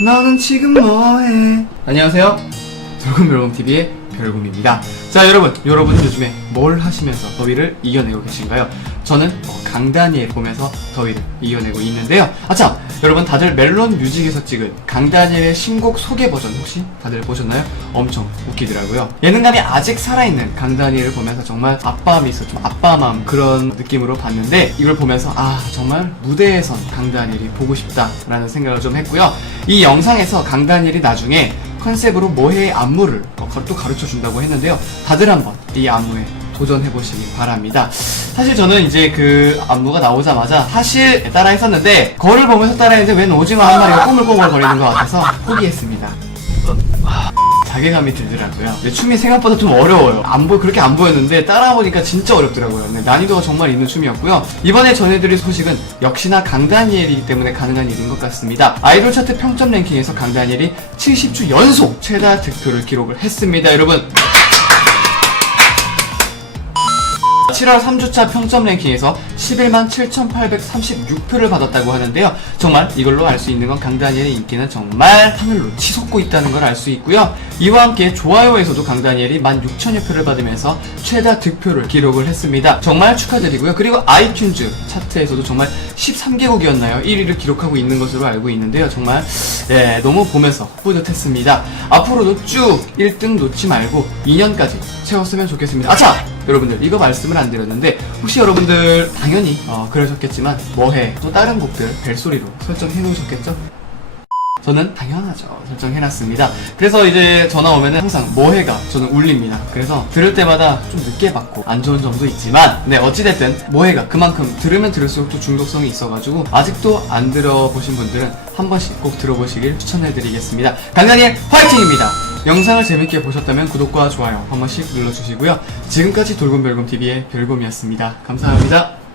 너는 지금 뭐해? 안녕하세요. 돌곰별곰TV의 별곰입니다. 자, 여러분, 여러분은 요즘에 뭘 하시면서 더위를 이겨내고 계신가요? 저는 어, 강다니엘 보면서 더위를 이겨내고 있는데요. 아참, 여러분 다들 멜론 뮤직에서 찍은 강다니엘의 신곡 소개 버전 혹시 다들 보셨나요? 엄청 웃기더라고요. 예능감이 아직 살아있는 강다니엘을 보면서 정말 아빠 미소, 좀 아빠 마음 그런 느낌으로 봤는데 이걸 보면서 아 정말 무대에선 강다니엘이 보고 싶다라는 생각을 좀 했고요. 이 영상에서 강다니엘이 나중에 컨셉으로 모해의 안무를 어, 또 가르쳐 준다고 했는데요. 다들 한번 이 안무에 도전해 보시기 바랍니다. 사실 저는 이제 그 안무가 나오자마자 사실 따라 했었는데 거를 보면서 따라 했는데 웬 오징어 한 마리가 꼬물꼬물 거리는 것 같아서 포기했습니다. 자괴감이 들더라고요. 근데 춤이 생각보다 좀 어려워요. 안 보, 그렇게 안 보였는데 따라보니까 진짜 어렵더라고요. 네, 난이도가 정말 있는 춤이었고요. 이번에 전해드릴 소식은 역시나 강다니엘이기 때문에 가능한 일인 것 같습니다. 아이돌 차트 평점 랭킹에서 강다니엘이 70주 연속 최다 득표를 기록을 했습니다. 여러분, 7월 3주차 평점 랭킹에서 11만 7,836표를 받았다고 하는데요. 정말 이걸로 알 수 있는 건 강다니엘의 인기는 정말 하늘로 치솟고 있다는 걸 알 수 있고요. 이와 함께 좋아요에서도 강다니엘이 16,000여 표를 받으면서 최다 득표를 기록을 했습니다. 정말 축하드리고요. 그리고 아이튠즈 차트에서도 정말 13개국이었나요? 1위를 기록하고 있는 것으로 알고 있는데요. 정말 네, 너무 보면서 뿌듯했습니다. 앞으로도 쭉 1등 놓지 말고 2년까지 채웠으면 좋겠습니다. 아차! 여러분들 이거 말씀을 안 드렸는데 혹시 여러분들 당연히 어, 그러셨겠지만 뭐해 또 다른 곡들 벨소리로 설정해 놓으셨겠죠? 저는 당연하죠 설정해놨습니다 그래서 이제 전화 오면은 항상 뭐해가 저는 울립니다 그래서 들을 때마다 좀 늦게 받고 안 좋은 점도 있지만 네 어찌됐든 뭐해가 그만큼 들으면 들을수록 또 중독성이 있어가지고 아직도 안 들어보신 분들은 한 번씩 꼭 들어보시길 추천해드리겠습니다 강다니엘 화이팅입니다 영상을 재밌게 보셨다면 구독과 좋아요 한 번씩 눌러주시고요. 지금까지 돌곰별곰TV의 별곰이었습니다. 감사합니다.